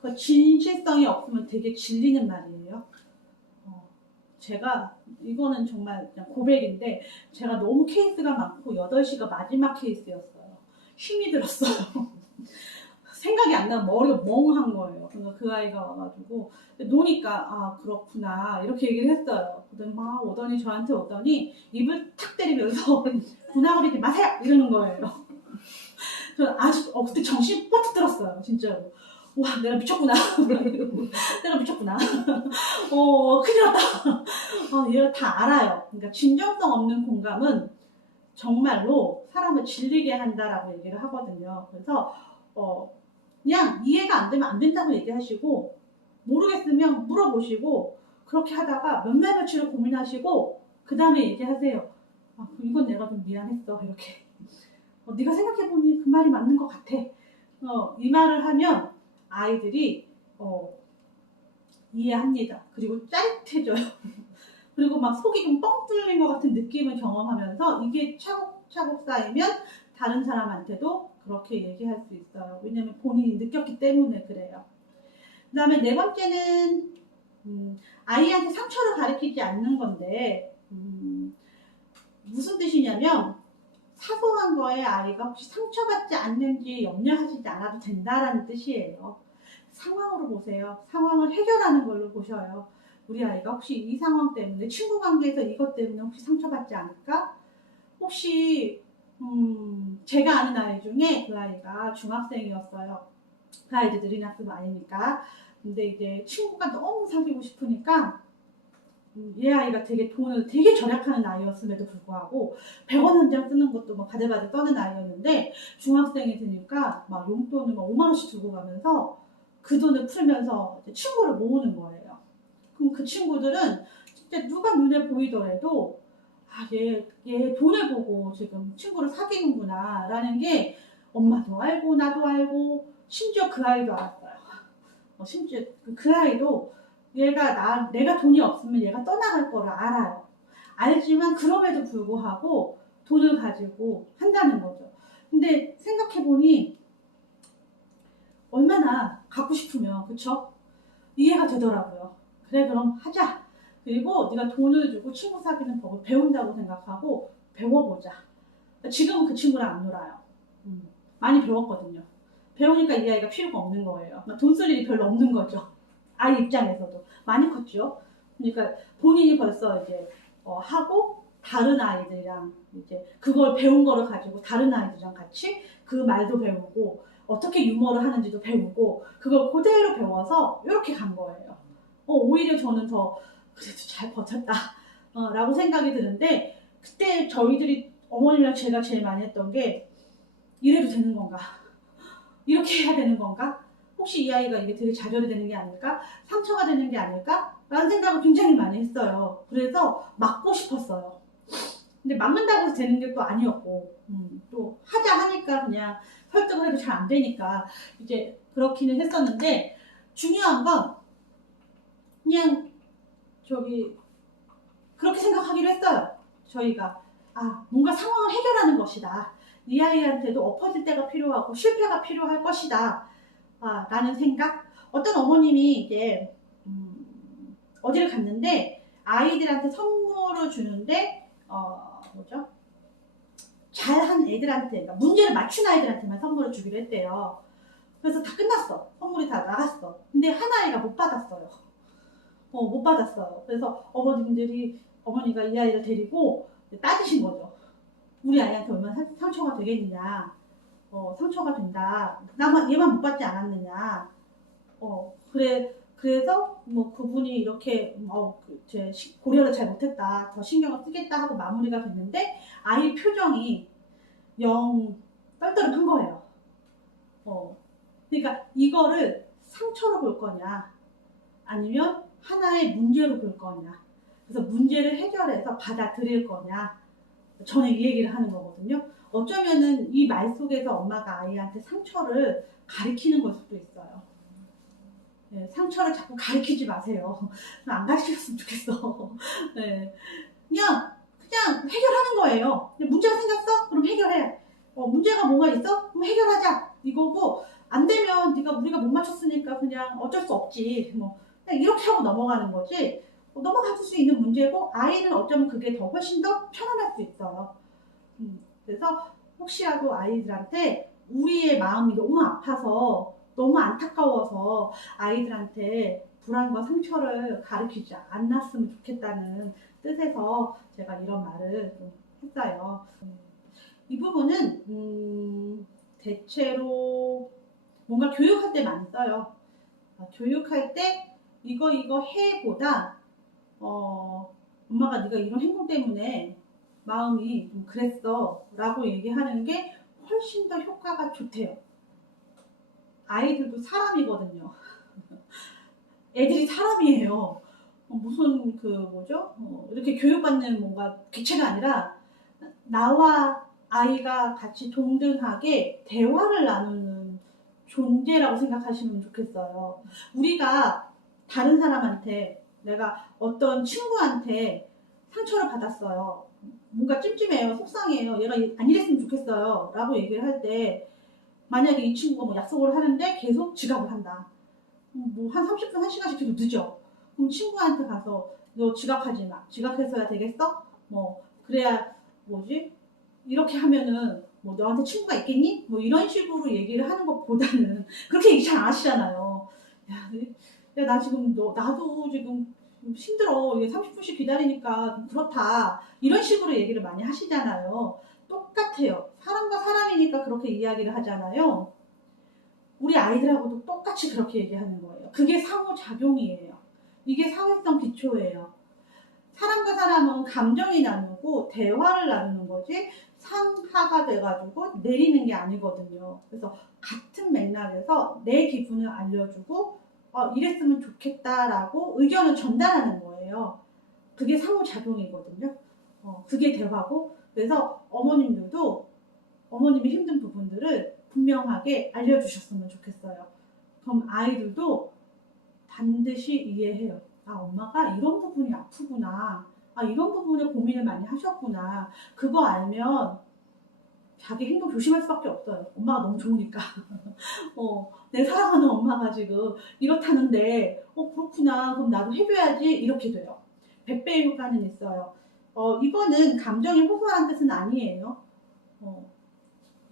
그 진실성이 없으면 되게 질리는 말이에요. 제가 이거는 정말 그냥 고백인데 제가 너무 케이스가 많고 8시가 마지막 케이스였어요. 힘이 들었어요. 생각이 안 나고 머리가 멍한 거예요. 그래서 그 아이가 와가지고 노니까 그렇구나 이렇게 얘기를 했어요. 그랬더니 막 오더니 저한테 오더니 입을 탁 때리면서 분화거리지 마세요 이러는 거예요. 저는 아직 그때 정신이 뻗 들었어요. 진짜로. 와 내가 미쳤구나. 내가 미쳤구나. 큰일 났다. 얘가 다 알아요. 그러니까 진정성 없는 공감은 정말로 사람을 질리게 한다라고 얘기를 하거든요. 그래서 그냥 이해가 안 되면 안 된다고 얘기하시고 모르겠으면 물어보시고 그렇게 하다가 몇 날 며칠을 고민하시고 그 다음에 얘기하세요. 이건 내가 좀 미안했어 이렇게. 네가 생각해보니 그 말이 맞는 것 같아. 이 말을 하면 아이들이 이해합니다. 그리고 짜릿해져요. 그리고 막 속이 좀 뻥 뚫린 것 같은 느낌을 경험하면서 이게 차곡차곡 쌓이면 다른 사람한테도 그렇게 얘기할 수 있어요. 왜냐면 본인이 느꼈기 때문에 그래요. 그 다음에 네 번째는 아이한테 상처를 가리키지 않는 건데 무슨 뜻이냐면 사소한 거에 아이가 혹시 상처받지 않는지 염려하시지 않아도 된다라는 뜻이에요. 상황으로 보세요. 상황을 해결하는 걸로 보셔요. 우리 아이가 혹시 이 상황 때문에 친구 관계에서 이것 때문에 혹시 상처받지 않을까? 혹시 제가 아는 아이 중에 그 아이가 중학생이었어요. 그 아이들 느린 학습 아니니까. 근데 이제 친구가 너무 사귀고 싶으니까 얘 아이가 되게 돈을 되게 절약하는 아이였음에도 불구하고 100원 한 장 쓰는 것도 뭐 바들바들 떠는 아이였는데 중학생이 되니까 막 용돈을 막 5만 원씩 들고 가면서 그 돈을 풀면서 친구를 모으는 거예요. 그럼 그 친구들은 진짜 누가 눈에 보이더라도 아, 얘 돈을 보고 지금 친구를 사귀는구나 라는 게 엄마도 알고 나도 알고 심지어 그 아이도 알았어요. 심지어 그 아이도 내가 돈이 없으면 얘가 떠나갈 거를 알아요. 알지만 그럼에도 불구하고 돈을 가지고 한다는 거죠. 근데 생각해보니 얼마나 갖고 싶으면 그쵸? 이해가 되더라고요. 그래 그럼 하자. 그리고 네가 돈을 주고 친구 사귀는 법을 배운다고 생각하고 배워보자. 지금은 그 친구랑 안 놀아요. 많이 배웠거든요. 배우니까 이 아이가 필요가 없는 거예요. 돈 쓸 일이 별로 없는 거죠. 아이 입장에서도 많이 컸죠. 그러니까 본인이 벌써 이제 하고 다른 아이들이랑 이제 그걸 배운 거를 가지고 다른 아이들이랑 같이 그 말도 배우고 어떻게 유머를 하는지도 배우고 그걸 그대로 배워서 이렇게 간 거예요. 오히려 저는 더 그래도 잘 버텼다 라고 생각이 드는데 그때 저희들이 어머니랑 제가 제일 많이 했던 게 이래도 되는 건가? 이렇게 해야 되는 건가? 혹시 이 아이가 이게 되게 좌절이 되는 게 아닐까? 상처가 되는 게 아닐까? 라는 생각을 굉장히 많이 했어요. 그래서 막고 싶었어요. 근데 막는다고 해서 되는 게 또 아니었고 또 하자 하니까 그냥 설득을 해도 잘 안 되니까 이제 그렇기는 했었는데 중요한 건 그냥 그렇게 생각하기로 했어요. 저희가 뭔가 상황을 해결하는 것이다. 이 아이한테도 엎어질 때가 필요하고 실패가 필요할 것이다. 라는 생각. 어떤 어머님이 이제 어디를 갔는데 아이들한테 선물을 주는데 뭐죠? 잘한 애들한테, 그러니까 문제를 맞춘 아이들한테만 선물을 주기로 했대요. 그래서 다 끝났어. 선물이 다 나갔어. 근데 한 아이가 못 받았어요. 못 받았어요. 그래서 어머니가 이 아이를 데리고 따지신 거죠. 우리 아이한테 얼마나 상처가 되겠느냐. 상처가 된다. 얘만 못 받지 않았느냐. 그래서 뭐 그분이 이렇게 제 고려를 잘 못했다. 더 신경을 쓰겠다 하고 마무리가 됐는데 아이 표정이 영 떨떠름한 거예요. 그러니까 이거를 상처로 볼 거냐 아니면 하나의 문제로 볼 거냐. 그래서 문제를 해결해서 받아들일 거냐. 저는 이 얘기를 하는 거거든요. 어쩌면은 이 말 속에서 엄마가 아이한테 상처를 가리키는 걸 수도 있어요. 네, 상처를 자꾸 가리키지 마세요. 안 가르치셨으면 좋겠어. 네. 그냥 해결하는 거예요. 문제가 생겼어? 그럼 해결해. 문제가 뭐가 있어? 그럼 해결하자. 이거고 안 되면 우리가 못 맞췄으니까 그냥 어쩔 수 없지. 뭐 그냥 이렇게 하고 넘어가는 거지. 넘어갈 수 있는 문제고 아이는 어쩌면 그게 더 훨씬 더 편안할 수 있어요. 그래서 혹시라도 아이들한테 우리의 마음이 너무 아파서 너무 안타까워서 아이들한테 불안과 상처를 가르치지 않았으면 좋겠다는 뜻에서 제가 이런 말을 좀 했어요. 이 부분은 대체로 뭔가 교육할 때 많이 써요. 교육할 때 이거 해보다 엄마가 네가 이런 행동 때문에 마음이 좀 그랬어 라고 얘기하는 게 훨씬 더 효과가 좋대요. 아이들도 사람이거든요. 애들이 사람이에요. 무슨 이렇게 교육받는 뭔가 기체가 아니라 나와 아이가 같이 동등하게 대화를 나누는 존재라고 생각하시면 좋겠어요. 우리가 다른 사람한테, 내가 어떤 친구한테 상처를 받았어요. 뭔가 찜찜해요. 속상해요. 얘가 안 이랬으면 좋겠어요. 라고 얘기를 할 때, 만약에 이 친구가 뭐 약속을 하는데 계속 지각을 한다. 뭐 한 30분, 1시간씩 계속 늦어. 그럼 친구한테 가서 너 지각하지 마. 지각해서야 되겠어? 뭐 그래야 뭐지? 이렇게 하면은 뭐 너한테 친구가 있겠니? 뭐 이런 식으로 얘기를 하는 것보다는 그렇게 얘기 잘 안 하시잖아요. 야, 나 지금 나도 지금 힘들어. 이게 30분씩 기다리니까 좀 그렇다. 이런 식으로 얘기를 많이 하시잖아요. 똑같아요. 사람과 사람이니까 그렇게 이야기를 하잖아요. 우리 아이들하고도 똑같이 그렇게 얘기하는 거예요. 그게 상호작용이에요. 이게 사회성 기초예요. 사람과 사람은 감정이 나누고 대화를 나누는 거지 상하가 돼가지고 내리는 게 아니거든요. 그래서 같은 맥락에서 내 기분을 알려주고 이랬으면 좋겠다라고 의견을 전달하는 거예요. 그게 상호작용이거든요. 그게 대화고, 그래서 어머님들도 어머님이 힘든 부분들을 분명하게 알려주셨으면 좋겠어요. 그럼 아이들도 반드시 이해해요. 아, 엄마가 이런 부분이 아프구나. 아, 이런 부분에 고민을 많이 하셨구나. 그거 알면 자기 행동 조심할 수밖에 없어요. 엄마가 너무 좋으니까. 내 사랑하는 엄마가 지금 이렇다는데, 그렇구나. 그럼 나도 해줘야지. 이렇게 돼요. 100배의 효과는 있어요. 이거는 감정이 호소하는 뜻은 아니에요.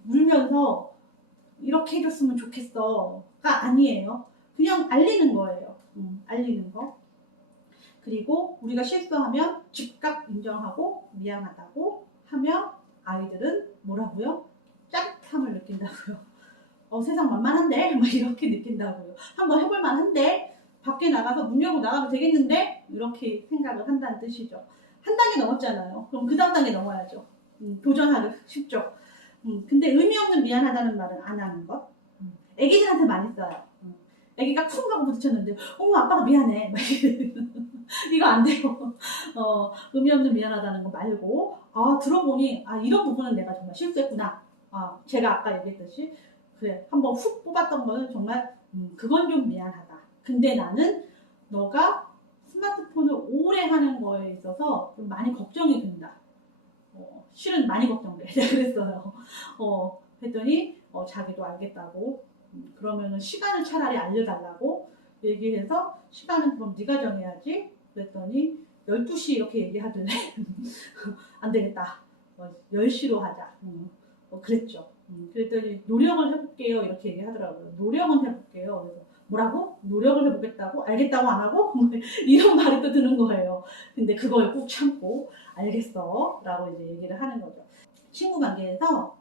울면서 이렇게 해줬으면 좋겠어가 아니에요. 그냥 알리는 거예요. 알리는 거. 그리고 우리가 실수하면 즉각 인정하고 미안하다고 하면 아이들은 뭐라고요? 짜릿함을 느낀다고요. 세상 만만한데? 막 이렇게 느낀다고요. 한번 해볼 만한데? 밖에 나가서 문 열고 나가면 되겠는데? 이렇게 생각을 한다는 뜻이죠. 한 단계 넘었잖아요. 그럼 그 다음 단계 넘어야죠. 도전하기 쉽죠. 근데 의미 없는 미안하다는 말은 안 하는 것. 애기들한테 많이 써요. 애기가 쿵 하고 부딪혔는데, 어머, 아빠가 미안해. 막 이거 안 돼요. 의미 없는 미안하다는 거 말고, 들어보니, 이런 부분은 내가 정말 실수했구나. 제가 아까 얘기했듯이, 그래, 한번 훅 뽑았던 거는 정말, 그건 좀 미안하다. 근데 나는 너가 스마트폰을 오래 하는 거에 있어서 좀 많이 걱정이 된다. 실은 많이 걱정돼. 그랬어요. 했더니, 자기도 알겠다고. 그러면은 시간을 차라리 알려달라고 얘기해서, 시간은 그럼 네가 정해야지. 그랬더니 12시 이렇게 얘기하더래. 안 되겠다. 10시로 하자. 그랬죠. 그랬더니 노력을 해볼게요. 이렇게 얘기하더라고요. 노력은 해볼게요. 그래서 뭐라고? 노력을 해보겠다고? 알겠다고 안 하고? 이런 말이 또 드는 거예요. 근데 그걸 꾹 참고 알겠어 라고 이제 얘기를 하는 거죠. 친구 관계에서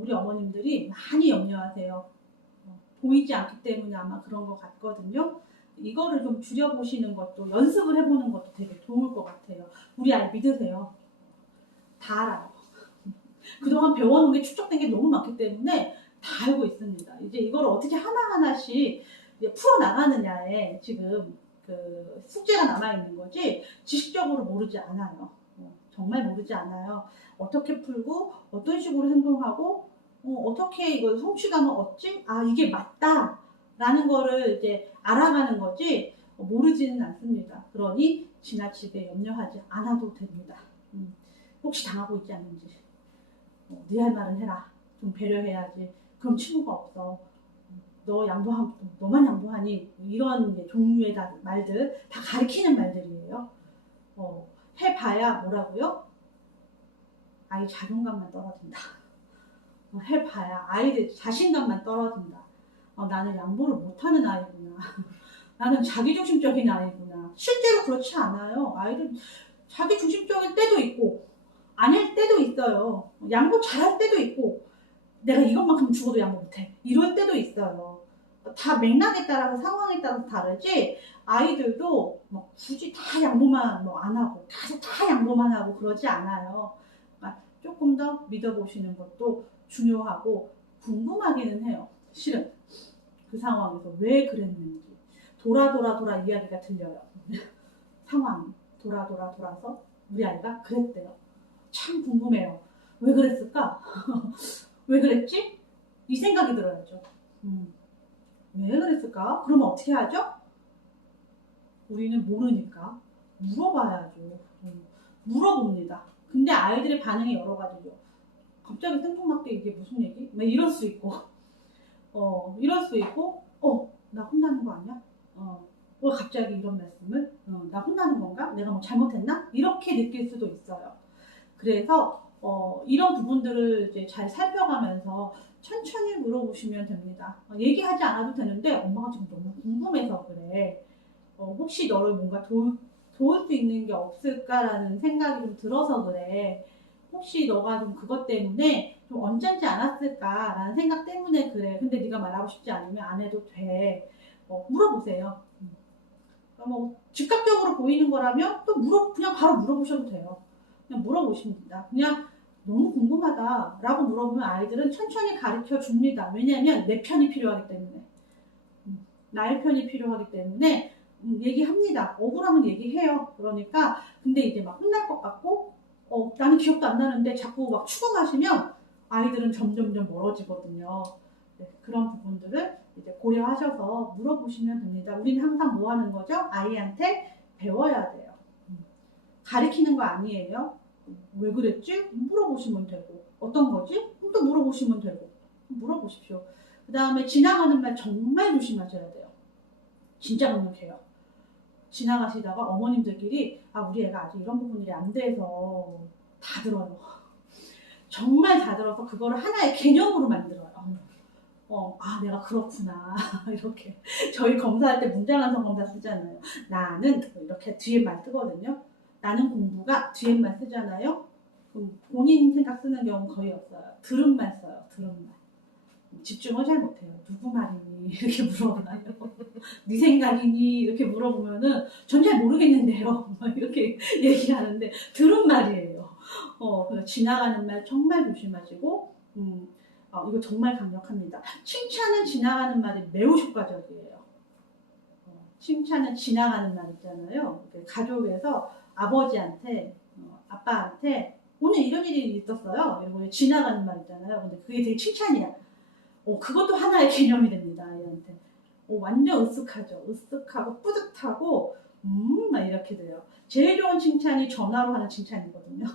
우리 어머님들이 많이 염려하세요. 보이지 않기 때문에 아마 그런 것 같거든요. 이거를 좀 줄여보시는 것도, 연습을 해보는 것도 되게 좋을 것 같아요. 우리 아이 믿으세요. 다 알아요. 그동안 배워놓은 게 축적된 게 너무 많기 때문에 다 알고 있습니다. 이제 이걸 어떻게 하나하나씩 풀어나가느냐에 지금 그 숙제가 남아있는 거지, 지식적으로 모르지 않아요. 정말 모르지 않아요. 어떻게 풀고, 어떤 식으로 행동하고, 어떻게 이걸 성취감을 얻지? 이게 맞다. 라는 거를 이제 알아가는 거지, 모르지는 않습니다. 그러니 지나치게 염려하지 않아도 됩니다. 혹시 당하고 있지 않는지. 네 할 말은 해라. 좀 배려해야지. 그럼 친구가 없어. 너만 양보하니? 이런 종류의 말들, 다 가리키는 말들이에요. 해봐야 뭐라고요? 아이 자존감만 떨어진다. 해봐야 아이들 자신감만 떨어진다. 나는 양보를 못하는 아이구나. 나는 자기중심적인 아이구나. 실제로 그렇지 않아요. 아이들 자기중심적일 때도 있고 아닐 때도 있어요. 양보 잘할 때도 있고 내가 이것만큼 죽어도 양보 못해. 이럴 때도 있어요. 다 맥락에 따라서 상황에 따라서 다르지, 아이들도 굳이 다 양보만 안 하고 다 양보만 하고 그러지 않아요. 조금 더 믿어보시는 것도 중요하고 궁금하기는 해요. 실은 그 상황에서 왜 그랬는지 돌아 이야기가 들려요. 상황이 돌아서 우리 아이가 그랬대요. 참 궁금해요. 왜 그랬을까? 왜 그랬지? 이 생각이 들어야죠. 왜 그랬을까? 그러면 어떻게 하죠? 우리는 모르니까 물어봐야죠. 물어봅니다. 근데 아이들의 반응이 여러 가지죠. 갑자기 생뚱맞게 이게 무슨 얘기? 막 이럴 수 있고, 이럴 수 있고, 나 혼나는 거 아니야? 왜 갑자기 이런 말씀을? 나 혼나는 건가? 내가 뭐 잘못했나? 이렇게 느낄 수도 있어요. 그래서 이런 부분들을 이제 잘 살펴가면서 천천히 물어보시면 됩니다. 얘기하지 않아도 되는데 엄마가 지금 너무 궁금해서 그래. 혹시 너를 뭔가 도울 수 있는 게 없을까라는 생각이 좀 들어서 그래. 혹시 너가 좀 그것 때문에 좀 언짢지 않았을까라는 생각 때문에 그래. 근데 네가 말하고 싶지 않으면 안 해도 돼. 물어보세요. 뭐 즉각적으로 보이는 거라면 또 그냥 바로 물어보셔도 돼요. 그냥 물어보십니다. 그냥 너무 궁금하다라고 물어보면 아이들은 천천히 가르쳐 줍니다. 왜냐하면 내 편이 필요하기 때문에. 나의 편이 필요하기 때문에 얘기합니다. 억울하면 얘기해요. 그러니까 근데 이제 막 혼날 것 같고 나는 기억도 안 나는데 자꾸 막 추궁하시면 아이들은 점점점 멀어지거든요. 네, 그런 부분들을 이제 고려하셔서 물어보시면 됩니다. 우리는 항상 뭐 하는 거죠? 아이한테 배워야 돼요. 가르치는 거 아니에요. 왜 그랬지? 물어보시면 되고. 어떤 거지? 또 물어보시면 되고. 물어보십시오. 그 다음에 지나가는 말 정말 조심하셔야 돼요. 진짜 강력해요. 지나가시다가 어머님들끼리 우리 애가 아직 이런 부분들이 안 돼서 다 들어요. 정말 다 들어서 그거를 하나의 개념으로 만들어요. 내가 그렇구나. 이렇게. 저희 검사할 때 문장완성 검사 쓰잖아요. 나는 이렇게 뒤에만 쓰거든요. 나는 공부가 뒤에만 쓰잖아요. 본인 생각 쓰는 경우는 거의 없어요. 들음만 써요. 들음만. 집중을 잘 못해요. 누구 말이니? 이렇게 물어봐요. 네 생각이니? 이렇게 물어보면은 전 잘 모르겠는데요. 막 이렇게 얘기하는데 들은 말이에요. 지나가는 말 정말 조심하시고 이거 정말 강력합니다. 칭찬은 지나가는 말이 매우 효과적이에요. 칭찬은 지나가는 말 있잖아요. 가족에서 아버지한테, 아빠한테 오늘 이런 일이 있었어요. 이러고 지나가는 말 있잖아요. 근데 그게 되게 칭찬이야. 그것도 하나의 개념이 됩니다. 아이한테. 완전 으쓱하죠. 으쓱하고 뿌듯하고 막 이렇게 돼요. 제일 좋은 칭찬이 전화로 하는 칭찬이거든요.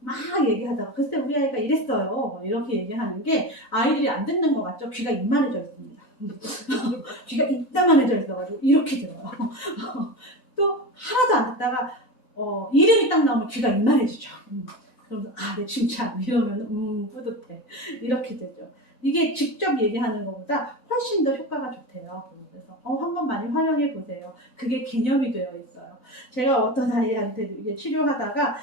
막 얘기하다가 글쎄 우리 아이가 이랬어요. 이렇게 얘기하는 게 아이들이 안 듣는 것 같죠? 귀가 이만해져 있습니다. 귀가 이따만해져 있어가지고 이렇게 들어요. 또 하나도 안 듣다가 이름이 딱 나오면 귀가 이만해지죠. 그러면서 내 칭찬 이러면 뿌듯해. 이렇게 되죠. 이게 직접 얘기하는 것보다 훨씬 더 효과가 좋대요. 그래서 한번 많이 활용해 보세요. 그게 개념이 되어 있어요. 제가 어떤 아이한테 이게 치료하다가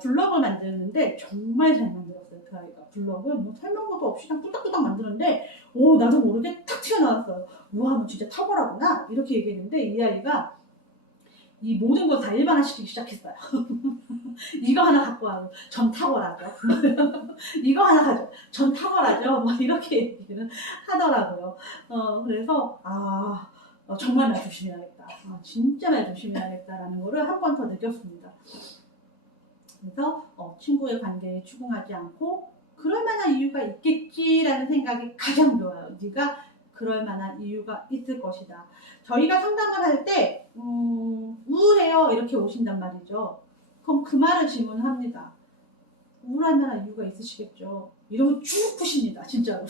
블럭을 만드는데 정말 잘 만들었어요. 그 아이가 블럭을 뭐 설명도 없이 그냥 뚝딱뚝딱 만드는데 나도 모르게 탁 튀어나왔어요. 우와, 너 진짜 탁월하구나 이렇게 얘기했는데 이 아이가 이 모든 걸 다 일반화시키기 시작했어요. 이거 하나 갖고 와도 전 탁월하죠. 이거 하나 가져 전 탁월하죠. 막 이렇게 얘기를 하더라고요. 그래서 정말 말 조심해야겠다. 진짜 말 조심해야겠다라는 거를 한 번 더 느꼈습니다. 그래서 친구의 관계에 추궁하지 않고 그럴 만한 이유가 있겠지라는 생각이 가장 좋아요. 네가 그럴 만한 이유가 있을 것이다. 저희가 상담을 할 때 우울해요 이렇게 오신단 말이죠. 그럼 그 말을 질문합니다. 우울할 만한 이유가 있으시겠죠. 이러면 쭉 푸십니다. 진짜로.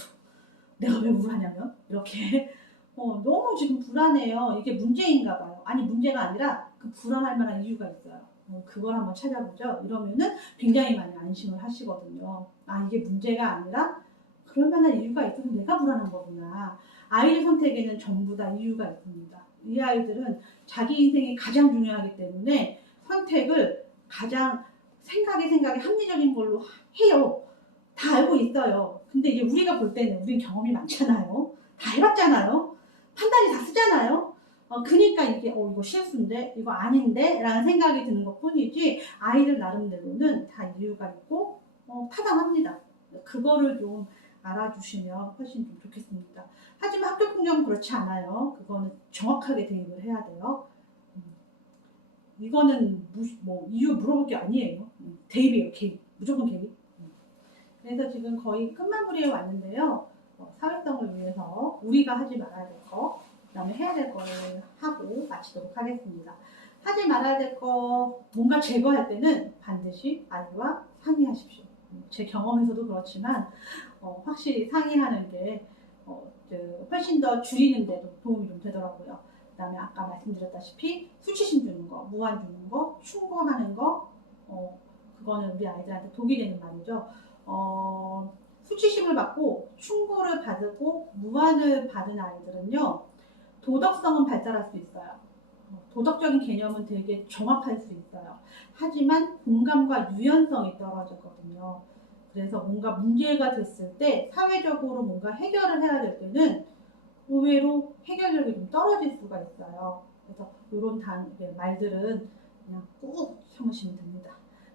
내가 왜 우울하냐면 이렇게 너무 지금 불안해요. 이게 문제인가 봐요. 아니 문제가 아니라 그 불안할 만한 이유가 있어요. 그걸 한번 찾아보죠. 이러면은 굉장히 많이 안심을 하시거든요. 이게 문제가 아니라 그럴 만한 이유가 있어서 내가 불안한 거구나. 아이의 선택에는 전부 다 이유가 있습니다. 이 아이들은 자기 인생이 가장 중요하기 때문에 선택을 가장 생각에 합리적인 걸로 해요. 다 알고 있어요. 근데 이제 우리가 볼 때는 우린 경험이 많잖아요. 다 해봤잖아요. 판단이 다 쓰잖아요. 그러니까 이게 이거 실수인데 이거 아닌데 라는 생각이 드는 것 뿐이지 아이들 나름대로는 다 이유가 있고 타당합니다. 그거를 좀 알아주시면 훨씬 좀 좋겠습니다. 하지만 학교 폭력은 그렇지 않아요. 그거는 정확하게 대입을 해야 돼요. 이거는 이유 물어볼 게 아니에요. 대입이에요. 개입. 무조건 개입. 그래서 지금 거의 끝마무리에 왔는데요. 사회성을 위해서 우리가 하지 말아야 될 거 그다음에 해야 될 거를 하고 마치도록 하겠습니다. 하지 말아야 될 거 뭔가 제거할 때는 반드시 아이와 상의하십시오. 제 경험에서도 그렇지만 확실히 상의하는 게 훨씬 더 줄이는 데도 도움이 좀 되더라고요. 그 다음에 아까 말씀드렸다시피 수치심 주는 거, 무한 주는 거, 충고하는 거, 그거는 우리 아이들한테 독이 되는 말이죠. 수치심을 받고 충고를 받고 무한을 받은 아이들은요, 도덕성은 발달할 수 있어요. 도덕적인 개념은 되게 정확할 수 있어요. 하지만 공감과 유연성이 떨어졌거든요. 그래서 뭔가 문제가 됐을 때 사회적으로 뭔가 해결을 해야 될 때는 의외로 해결력이 좀 떨어질 수가 있어요. 그래서 이런 말들은 그냥 꾹 참으시면 됩니다.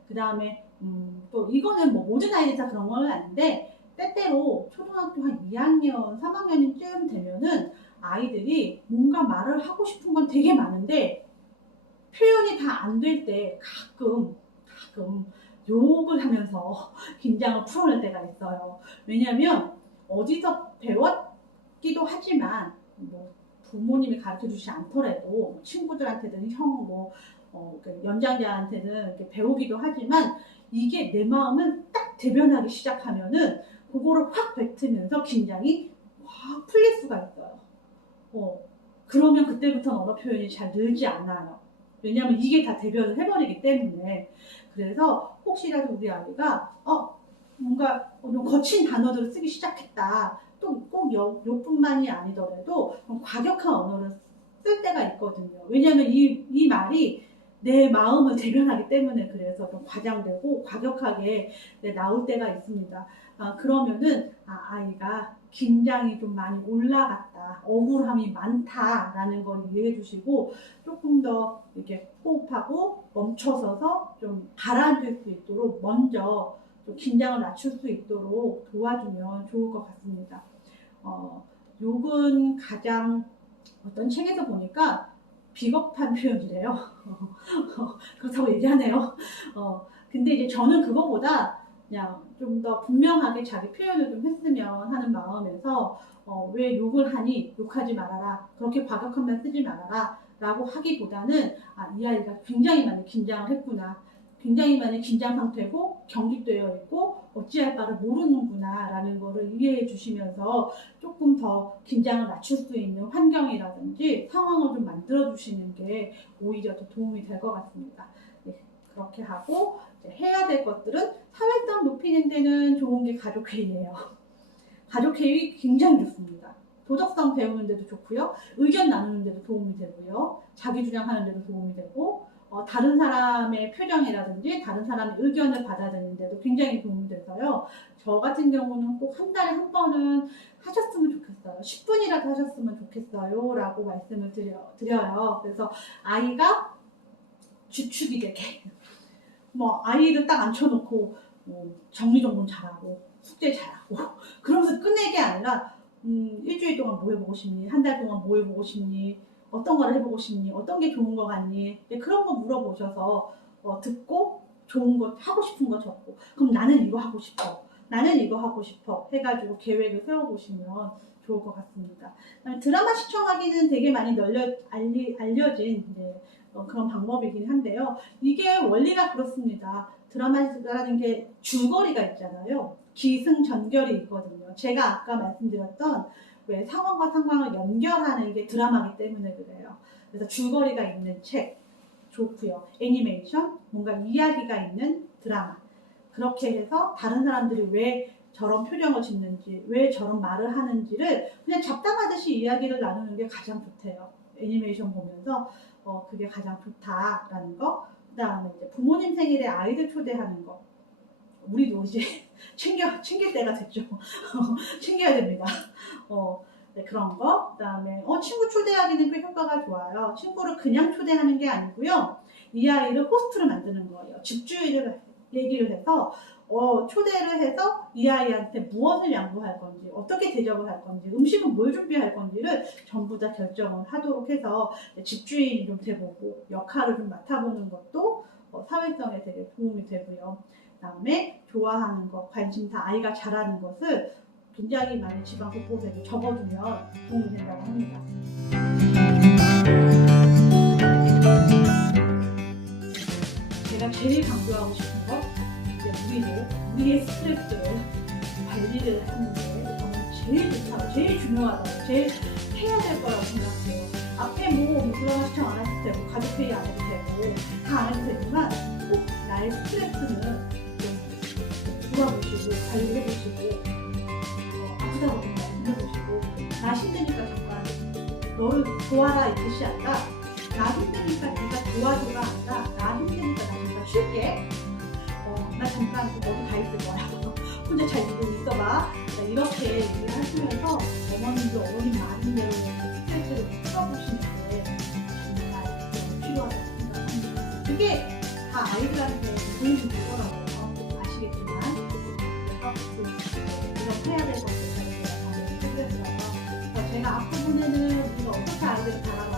그 다음에 또 이거는 뭐 모든 아이들이 다 그런 건 아닌데 때때로 초등학교 한 2학년, 3학년쯤 되면은 아이들이 뭔가 말을 하고 싶은 건 되게 많은데 표현이 다 안 될 때 가끔 욕을 하면서 긴장을 풀어낼 때가 있어요. 왜냐하면 어디서 배웠기도 하지만 뭐 부모님이 가르쳐 주지 않더라도 친구들한테든 연장자한테는 이렇게 배우기도 하지만 이게 내 마음은 딱 대변하기 시작하면은 그거를 확 뱉으면서 긴장이 확 풀릴 수가 있어요. 그러면 그때부터는 언어 표현이 잘 늘지 않아요. 왜냐하면 이게 다 대변을 해버리기 때문에. 그래서 혹시라도 우리 아이가 뭔가 좀 거친 단어들을 쓰기 시작했다. 또 꼭 욕뿐만이 아니더라도 과격한 언어를 쓸 때가 있거든요. 왜냐하면 이 말이 내 마음을 대변하기 때문에 그래서 좀 과장되고 과격하게 나올 때가 있습니다. 그러면은 아이가 긴장이 좀 많이 올라갔다, 억울함이 많다라는 걸 이해해 주시고 조금 더 이렇게 호흡하고 멈춰서서 좀 가라앉을 수 있도록 먼저 좀 긴장을 낮출 수 있도록 도와주면 좋을 것 같습니다. 욕은 가장 어떤 책에서 보니까 비겁한 표현이래요. 그렇다고 얘기하네요. 근데 이제 저는 그거보다 그냥 좀 더 분명하게 자기 표현을 좀 했으면 하는 마음에서 왜 욕을 하니? 욕하지 말아라. 그렇게 과격한 말 쓰지 말아라. 라고 하기보다는 이 아이가 굉장히 많이 긴장을 했구나. 굉장히 많이 긴장 상태고 경직되어 있고 어찌할 바를 모르는구나 라는 거를 이해해 주시면서 조금 더 긴장을 낮출 수 있는 환경이라든지 상황을 좀 만들어 주시는 게 오히려 더 도움이 될 것 같습니다. 네, 그렇게 하고 이제 해야 될 것들은 사회성 높이는 데는 좋은 게 가족회의예요. 가족회의 굉장히 좋습니다. 도덕성 배우는 데도 좋고요. 의견 나누는 데도 도움이 되고요. 자기 주장하는 데도 도움이 되고 다른 사람의 표정이라든지 다른 사람의 의견을 받아들이는 데도 굉장히 도움이 돼서요. 저 같은 경우는 꼭 한 달에 한 번은 하셨으면 좋겠어요. 10분이라도 하셨으면 좋겠어요. 라고 말씀을 드려요. 그래서 아이가 주축이 되게 아이를 딱 앉혀놓고 정리정돈 잘하고 숙제 잘하고 그러면서 끝낼 게 아니라 일주일 동안 뭐 해보고 싶니? 한 달 동안 뭐 해보고 싶니? 어떤 걸 해보고 싶니? 어떤 게 좋은 거 같니? 그런 거 물어보셔서 듣고 좋은 거 하고 싶은 거 적고 그럼 나는 이거 하고 싶어. 나는 이거 하고 싶어. 해가지고 계획을 세워보시면 좋을 것 같습니다. 드라마 시청하기는 되게 많이 알려진 그런 방법이긴 한데요. 이게 원리가 그렇습니다. 드라마라는 게 줄거리가 있잖아요. 기승전결이 있거든요. 제가 아까 말씀드렸던 왜 상황과 상황을 연결하는 게 드라마이기 때문에 그래요. 그래서 줄거리가 있는 책 좋고요. 애니메이션, 뭔가 이야기가 있는 드라마. 그렇게 해서 다른 사람들이 왜 저런 표정을 짓는지, 왜 저런 말을 하는지를 그냥 잡담하듯이 이야기를 나누는 게 가장 좋대요. 애니메이션 보면서 그게 가장 좋다라는 거. 그 다음에 이제 부모님 생일에 아이들 초대하는 거. 우리도 이제 챙길 때가 됐죠. 챙겨야 됩니다. 네, 그런 거. 그 다음에 친구 초대하기는 꽤 효과가 좋아요. 친구를 그냥 초대하는 게 아니고요. 이 아이를 호스트로 만드는 거예요. 집주인을 얘기를 해서 초대를 해서 이 아이한테 무엇을 양보할 건지, 어떻게 대접을 할 건지, 음식은 뭘 준비할 건지를 전부 다 결정을 하도록 해서 집주인이 좀 돼보고 역할을 좀 맡아보는 것도 사회성에 되게 도움이 되고요. 그 다음에 좋아하는 것, 관심 다 아이가 잘하는 것을 굉장히 많은 지방 불포색을 적어주면 도움이 된다고 합니다. 제가 제일 강조하고 싶은 건 이제 우리의 스트레스를 관리를 하는 게 저는 제일 좋다고, 제일 중요하다고, 제일 해야 될 거라고 생각해요. 앞에 뭐 드라마 시청 안 해도 되고, 가족 회의 안 해도 되고, 다 안 해도 되지만 꼭 나의 스트레스는 좀 돌아보시고, 관리해보시고, 아프다 보니까 힘내보시고, 나 힘드니까 잠깐 너를 도와라 이 뜻이 아니라, 나 힘드니까 네가 도와줘라 아니라, 나 힘드니까 나 잠깐 쉴게. 나 잠깐 어디 가 있을 거야. 혼자 잘 있어봐. 이렇게 얘기를 하시면서 어머님 많은 대로 스트레스를 풀어보시는 게 정말 필요하다고 생각합니다. 그게 다 아이들한테 도움이 되더라고요. 아시겠지만. 그래서 이렇게 해야 될 것들, 스트레스라서. 제가 앞부분에는 우리가 어떻게 아이들을 바라보고